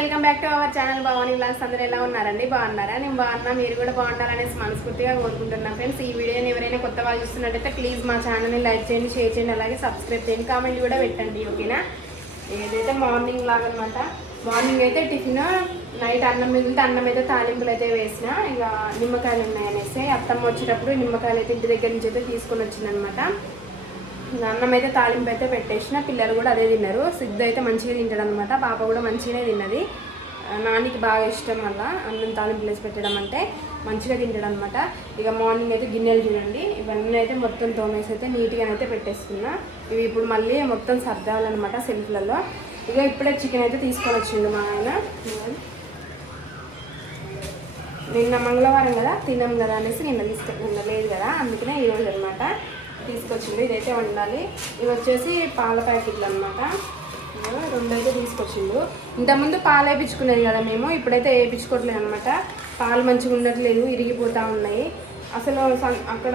Welcome back to our channel Bhavani blogs అందరూ ఎలా ఉన్నారండి? బాగున్నారా? నేను బాగున్నా. మీరు కూడా బాగుండాలనేసి మనస్ఫూర్తిగా కోరుకుంటున్నాను ఫ్రెండ్స్. ఈ వీడియోని ఎవరైనా కొత్త వాళ్ళు చూస్తున్నట్టయితే ప్లీజ్ మా ఛానల్ని లైక్ చేయండి షేర్ చేయండి అలాగే సబ్స్క్రైబ్ చేయండి. కామెంట్ కూడా పెట్టండి ఓకేనా? ఏదైతే మార్నింగ్ లాగా అనమాట మార్నింగ్ అయితే టిఫిన్ నైట్ అన్నం మిగిలితే అన్నం అయితే తాలింపులు అయితే వేసిన. ఇక నిమ్మకాయలు ఉన్నాయనేసి అత్తమ్మ వచ్చేటప్పుడు నిమ్మకాయలు అయితే ఇంటి దగ్గర నుంచి అయితే తీసుకొని వచ్చిందనమాట అన్నం అయితే తాలింపు అయితే పెట్టేసిన పిల్లలు కూడా అదే తిన్నారు. సిద్ధ అయితే మంచిగా తింటాడు అనమాట పాప కూడా మంచిగానే తిన్నది. నాన్నకి నానికి బాగా ఇష్టం వల్ల అన్నం తాలింపు వేసి పెట్టడం అంటే మంచిగా తింటాడు అనమాట ఇక మార్నింగ్ అయితే గిన్నెలు చూడండి. ఇవన్నీ అయితే మొత్తం తోమేసి అయితే నీట్గా అయితే పెట్టేసుకున్నా. ఇవి ఇప్పుడు మళ్ళీ మొత్తం సర్దాలన్నమాట సెల్ఫ్లలో. ఇక ఇప్పుడే చికెన్ అయితే తీసుకొని వచ్చిండు మా ఆయన. నిన్న మంగళవారం కదా తినం కదా అనేసి నిన్న తీసుకు లేదు కదా అందుకనే ఈరోజు అనమాట తీసుకొచ్చిండు ఇదైతే వండాలి. ఇవి వచ్చేసి పాల ప్యాకెట్లు అనమాట రెండు అయితే తీసుకొచ్చిండు. ఇంతకుముందు పాలు వేయించుకునేది కదా మేము ఇప్పుడైతే వేయించుకోవట్లేదు అనమాట పాలు మంచిగా ఉండట్లేదు ఇరిగిపోతూ ఉన్నాయి. అసలు అక్కడ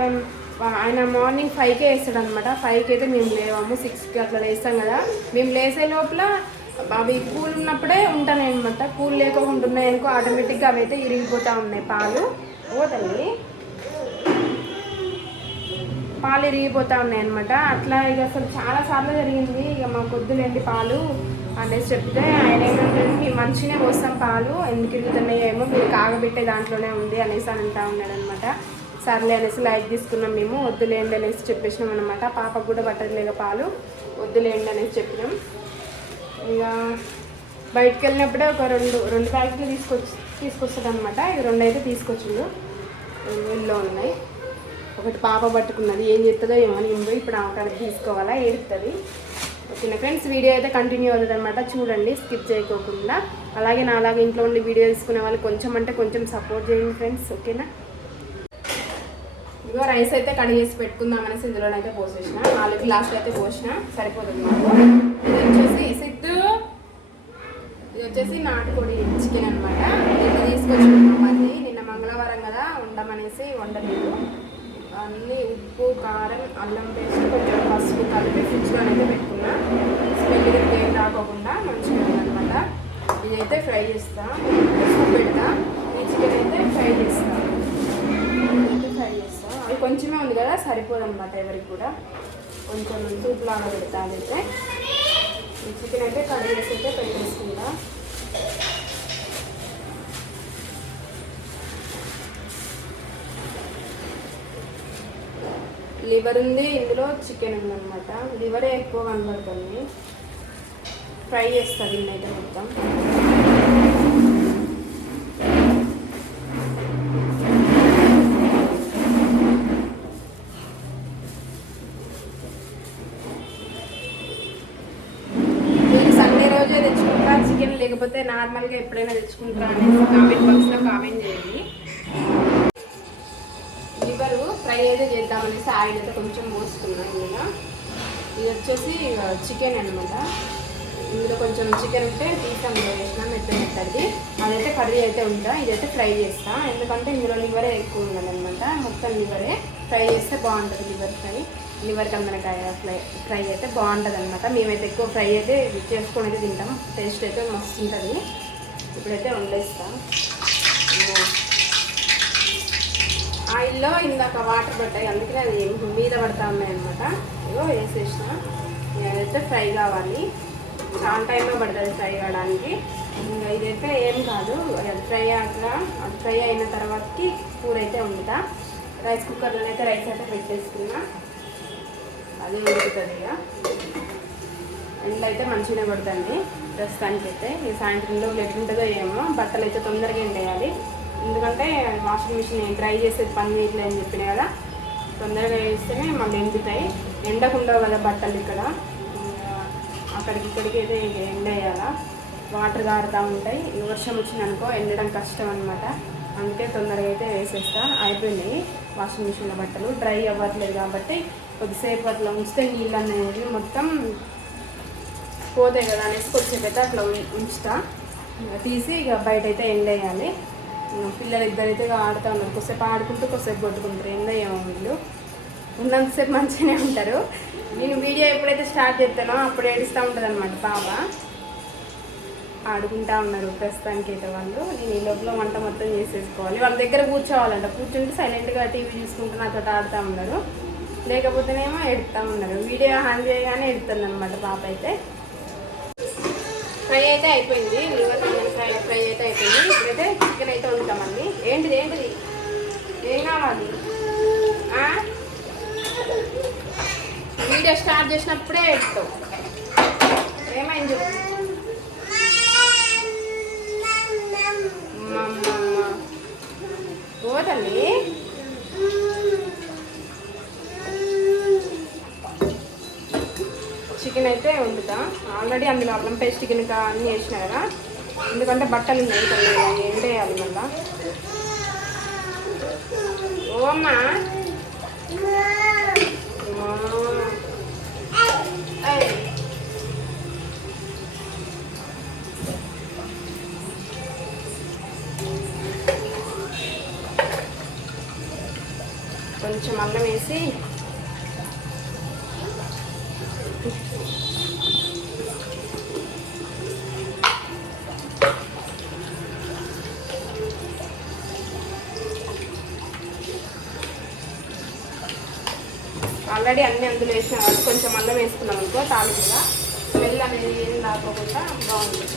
ఆయన మార్నింగ్ ఫైవ్కే వేస్తాడు అనమాట ఫైవ్కి అయితే మేము లేవాము సిక్స్కి అట్లా లేస్తాం కదా. మేము లేసే లోపల అవి కూల్ ఉన్నప్పుడే ఉంటాయి అనమాట కూల్ లేకుండా ఉన్నాయనుకో ఆటోమేటిక్గా అవి అయితే ఇరిగిపోతూ ఉన్నాయి పాలు. ఓ తల్లి. పాలు ఇరిగిపోతూ ఉన్నాయన్నమాట. అట్లా ఇక అసలు చాలా సార్లు జరిగింది. ఇక మాకు వద్దులేండి పాలు అనేసి చెప్తే ఆయన ఏంటంటే మీ మంచినే పోస్తాం పాలు ఎందుకు ఇరుగుతున్నాయేమో ఏమో మీరు కాగబెట్టే దాంట్లోనే ఉంది అనేసి అని అంటా ఉన్నాడనమాట సర్లే అనేసి లైట్ తీసుకున్నాం మేము వద్దులేండి అనేసి చెప్పేసినాం అనమాట పాపకు కూడా పట్టట్లేదు పాలు వద్దులేండి అనేసి చెప్పినాం. ఇక బయటకు వెళ్ళినప్పుడే ఒక రెండు రెండు ప్యాకెట్లు తీసుకొచ్చి తీసుకొస్తాడు అనమాట ఇది రెండు అయితే తీసుకొచ్చిండు. ఇల్లు ఉన్నాయి. ఒకటి పాప పట్టుకున్నది ఏం చేస్తుందో ఏమో నేను ఇప్పుడు ఆమె తీసుకోవాలా ఏడుతుంది ఓకేనా ఫ్రెండ్స్ వీడియో అయితే కంటిన్యూ అవుతుంది అనమాట చూడండి స్కిప్ చేయకోకుండా. అలాగే నా అలాగే ఇంట్లో ఉండి వీడియో తీసుకునే వాళ్ళు కొంచెం అంటే కొంచెం సపోర్ట్ చేయండి ఫ్రెండ్స్ ఓకేనా? ఇదిగో రైస్ అయితే కడిగేసి పెట్టుకుందాం అనేసి ఇందులోనైతే పోసేసిన. నాలుగు గ్లాసులు అయితే పోసిన. సరిపోతుంది మాకు. ఇది వచ్చేసి సిద్ధు ఇది వచ్చేసి నాటుకోడి చికెన్ అనమాట నిన్న తీసుకొచ్చి మళ్ళీ నిన్న మంగళవారం కదా వండమనేసి వండలేదు. అన్నీ ఉప్పు కారం అల్లం పేస్ట్ కొంచెం పసుపు కలిపి ఫ్రిడ్జ్లో అయితే పెట్టుకున్నా. స్మెల్ పేరు రాకోకుండా మంచిగా ఉందన్నమాట. ఇదైతే ఫ్రై చేస్తా. ఉప్పు పెడతా. ఈ చికెన్ అయితే ఫ్రై చేస్తా. ఇదైతే ఫ్రై చేస్తా. అది కొంచెమే ఉంది కదా సరిపోదన్నమాట ఎవరికి కూడా. కొంచెం సూప్ లాగా పెడతా అదైతే. ఈ చికెన్ అయితే కర్రీ చేసి అయితే పెట్టేసుకుంటా. లివర్ ఉంది ఇందులో చికెన్ ఉందన్నమాట. లివరే ఎక్కువ కనబడుతుంది. ఫ్రై చేస్తుంది అయితే మొత్తం. సండే రోజే తెచ్చుకుంటా చికెన్ లేకపోతే నార్మల్గా ఎప్పుడైనా తెచ్చుకుంటా అనేది కామెంట్ బాక్స్లో కామెంట్ చేయండి. ఫ్రై అయితే చేద్దామనేసి ఆయిల్ అయితే కొంచెం పోసుకున్నాను ఇందులో. ఇది వచ్చేసి చికెన్ అనమాట ఇందులో కొంచెం చికెన్ ఉంటే తీసి అందులో వేసిన మెత్త మెత్తది అదైతే కర్రీ అయితే ఉంటా ఇదైతే ఫ్రై చేస్తా. ఎందుకంటే ఇందులో లివరే ఎక్కువ ఉండాలన్నమాట. మొత్తం లివరే. ఫ్రై చేస్తే బాగుంటుంది లివర్ ఫ్రై. లివర్ కందనకాయ ఫ్రై ఫ్రై అయితే బాగుంటుంది అనమాట మేమైతే ఎక్కువ ఫ్రై అయితే చేసుకొని అయితే తింటాం. టేస్ట్ అయితే మస్తు ఉంటుంది. ఇప్పుడైతే వండేస్తాం. ఆయిల్లో ఇందాక వాటర్ పడ్డాయి అందుకనే అది మీద పడతా ఉన్నాయి అనమాట ఏదో వేసేసిన. ఇదైతే ఫ్రై కావాలి. చాలా టైంలో పడుతుంది ఫ్రై కావడానికి. ఇంకా ఇదైతే ఏం కాదు. ఫ్రై అయ్యాక అది ఫ్రై అయిన తర్వాతకి కూర అయితే వండుతా. రైస్ కుక్కర్లో అయితే రైస్ అయితే పెట్టేసుకున్నా. అది ఉడుకుతుంది ఇక. ఎండలో అయితే మంచిగానే పడుతుంది ప్రస్తుతానికి అయితే ఈ సాయంత్రంలో ఎట్లుంటుందో ఏమో. బట్టలు అయితే తొందరగా ఎండేయాలి. ఎందుకంటే వాషింగ్ మిషన్ డ్రై చేసేది పని చేయట్లేదు అని చెప్పిన కదా. తొందరగా వేస్తేనే మళ్ళీ ఎండుతాయి. ఎండకుండా కదా బట్టలు ఇక్కడ. అక్కడికి ఇక్కడికి అయితే ఎండ వేయాలా వాటర్ కారుతూ ఉంటాయి. వర్షం వచ్చిందనుకో ఎండడం కష్టం అనమాట అందుకే తొందరగా అయితే వేసేస్తా. అయిపోయినాయి వాషింగ్ మిషన్లో బట్టలు. డ్రై అవ్వట్లేదు కాబట్టి కొద్దిసేపు అట్లా ఉంచితే నీళ్ళు అనేది మొత్తం పోతాయి కదా అనేసి కొద్దిసేపు అయితే అట్లా ఉంచుతా. తీసి ఇక బయట అయితే ఎండేయాలి. వేయాలి పిల్లలు ఇద్దరైతే ఆడుతూ ఉన్నారు కొద్దిసేపు ఆడుకుంటూ కొద్దిసేపు కొట్టుకుంటారు ఎండేయేమో వీళ్ళు. ఉన్నంతసేపు మంచిగానే ఉంటారు. నేను వీడియో ఎప్పుడైతే స్టార్ట్ చేస్తానో అప్పుడు ఏడుస్తూ ఉంటుంది అనమాట పాప ఆడుకుంటా ఉన్నారు ప్రస్తుతానికి అయితే వాళ్ళు. నేను ఈ లోపల వంట మొత్తం చేసేసుకోవాలి. వాళ్ళ దగ్గర కూర్చోవాలంట. కూర్చుంటే సైలెంట్గా టీవీ చూసుకుంటూ నాతో ఆడుతూ ఉన్నారు. లేకపోతేనేమో ఎడుతూ ఉన్నారు. వీడియో ఆన్ చేయగానే ఎడుతుంది అనమాట పాప అయితే. ఫ్రై అయితే అయిపోయింది. లివర్ ఫ్రై ఫ్రై అయితే అయిపోయింది. ఇప్పుడైతే చికెన్ అయితే వండుతామండి ఏంటిది ఏంటిది? ఏం కావాలి? వీడియో స్టార్ట్ చేసినప్పుడే పెడతాం. ఏమైంది చెప్పు. పోదండి ఓ తల్లి చికెన్ అయితే వండుతా. ఆల్రెడీ అందులో అల్లం పేస్ట్ చికెన్ అన్నీ వేసిన కదా. ఎందుకంటే బట్టలు ఉన్నాయి కొన్ని అవి ఎండేయాలి మళ్ళా. ఓ అమ్మా. కొంచెం అల్లం వేసి ఆల్రెడీ అన్నీ అందులో వేసిన కాబట్టి కొంచెం అల్లం వేసుకున్నాం అనుకో తాలింపుగా స్మెల్ అనేది ఏం రాకపోకుండా బాగుంటుంది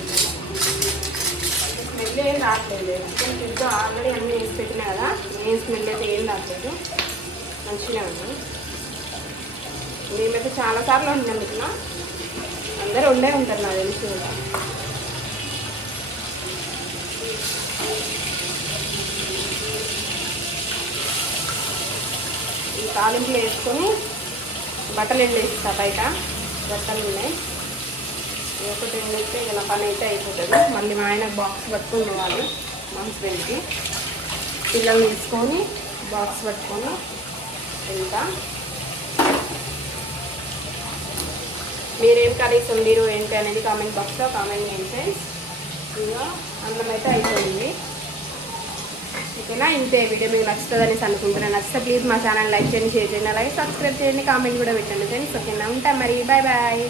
స్మెల్ ఏం రావట్లేదు కొంచెం ఆల్రెడీ అన్నీ వేసి పెట్టినా కదా ఏం స్మెల్ అయితే ఏం రావట్లేదు మంచిగా ఉంది. మేమైతే చాలాసార్లు వండుకున్నా అందరూ ఉండే ఉంటారు నాకు తెలిసి కూడా. ఈ తాలింపులు వేసుకొని బట్టలు ఎండేస్తా బయట. బట్టలు ఉన్నాయి. ఒకటి ఎండేస్తే ఇలా పని అయితే అయిపోతుంది. మళ్ళీ మా ఆయన బాక్స్ పట్టుకుని వాళ్ళు మా హస్బెండ్కి. పిల్లల్ని తీసుకొని బాక్స్ పట్టుకొని వెళ్తా. మీరేం కర్రీస్ ఉండరు ఏంటి అనేది కామెంట్ బాక్స్లో కామెంట్ చేయండి ఫ్రెండ్స్. ఇంకా అన్నం అయితే అయిపోయింది. ఓకేనా? ఇంతే వీడియో మీకు నచ్చుతుందని అనుకుంటున్నాను. నచ్చితే ప్లీజ్ మా ఛానల్ లైక్ చేయండి షేర్ చేయండి అలాగే సబ్స్క్రైబ్ చేయండి కామెంట్ కూడా పెట్టండి ఫ్రెండ్స్ ఓకేనా? ఉంటాం మరి. Bye bye